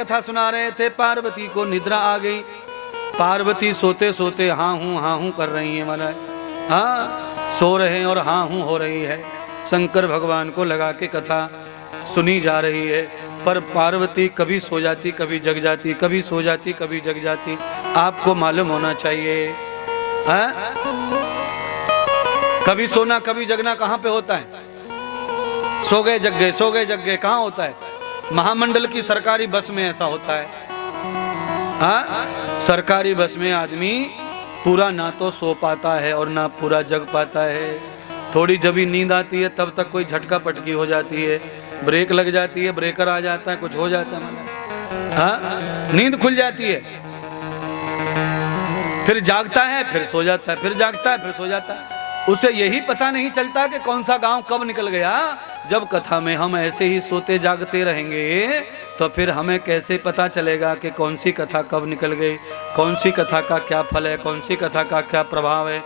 कथा सुना रहे थे, पार्वती को निद्रा आ गई। पार्वती सोते सोते हाँ हूँ कर रही है, महाराज। हाँ, सो रहे हैं और हाँ हूँ हो रही है। शंकर भगवान को लगा के कथा सुनी जा रही है, पर पार्वती कभी सो जाती कभी जग जाती, कभी सो जाती कभी जग जाती। आपको मालूम होना चाहिए, हाँ? कभी सोना कभी जगना कहाँ पे होता है? सो गए जग गए, सो गए जग गए, कहाँ होता है? महामंडल की सरकारी बस में ऐसा होता है। हाँ, सरकारी बस में आदमी पूरा ना तो सो पाता है और ना पूरा जग पाता है। थोड़ी जब ही नींद आती है तब तक कोई झटका पटकी हो जाती है, ब्रेक लग जाती है, ब्रेकर आ जाता है, कुछ हो जाता है, मतलब हाँ, नींद खुल जाती है, फिर जागता है, फिर सो जाता है, फिर जागता है, फिर सो जाता है। उसे यही पता नहीं चलता कि कौन सा गांव कब निकल गया। जब कथा में हम ऐसे ही सोते जागते रहेंगे तो फिर हमें कैसे पता चलेगा कि कौन सी कथा कब निकल गई, कौन सी कथा का क्या फल है, कौन सी कथा का क्या प्रभाव है।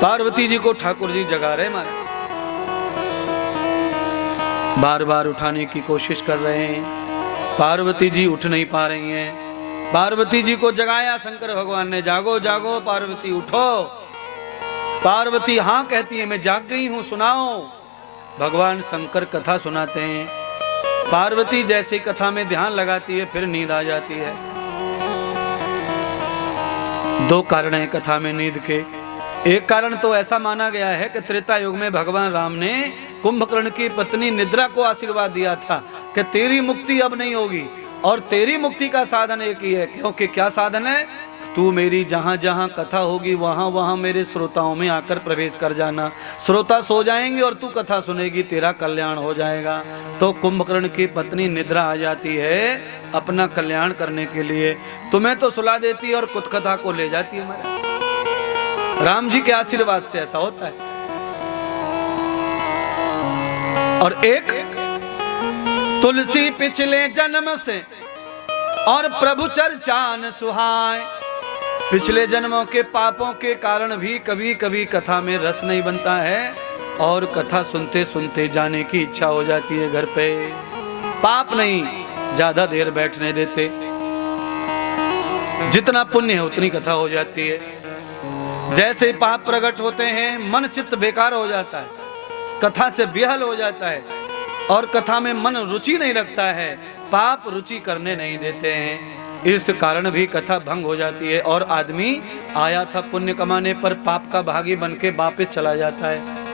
पार्वती जी को ठाकुर जी जगा रहे मारे, बार बार उठाने की कोशिश कर रहे हैं, पार्वती जी उठ नहीं पा रही हैं। पार्वती जी को जगाया शंकर भगवान ने, जागो जागो पार्वती उठो। पार्वती हाँ कहती है, मैं जाग गई हूं, सुनाओ। भगवान शंकर कथा सुनाते हैं। पार्वती जैसे कथा में ध्यान लगाती है फिर नींद आ जाती है। दो कारण है कथा में नींद के। एक कारण तो ऐसा माना गया है कि त्रेता युग में भगवान राम ने कुंभकर्ण की पत्नी निद्रा को आशीर्वाद दिया था कि तेरी मुक्ति अब नहीं होगी, और तेरी मुक्ति का साधन एक ही है। क्योंकि क्या साधन है? तू मेरी जहां जहां कथा होगी वहां वहां मेरे श्रोताओं में आकर प्रवेश कर जाना। श्रोता सो जाएंगे और तू कथा सुनेगी, तेरा कल्याण हो जाएगा। तो कुंभकर्ण की पत्नी निद्रा आ जाती है अपना कल्याण करने के लिए, तुम्हें तो सुला देती है और कुछ कथा को ले जाती है। हमारे राम जी के आशीर्वाद से ऐसा होता है। और एक तुलसी पिछले जन्म से और प्रभु चर्चा न सुहाए। पिछले जन्मों के पापों के कारण भी कभी कभी कथा में रस नहीं बनता है और कथा सुनते सुनते जाने की इच्छा हो जाती है घर पे। पाप नहीं ज्यादा देर बैठने देते, जितना पुण्य है उतनी कथा हो जाती है। जैसे पाप प्रकट होते हैं मन चित्त बेकार हो जाता है, कथा से बेहाल हो जाता है और कथा में मन रुचि नहीं रखता है, पाप रुचि करने नहीं देते हैं। इस कारण भी कथा भंग हो जाती है और आदमी आया था पुण्य कमाने पर पाप का भागी बनके वापस चला जाता है।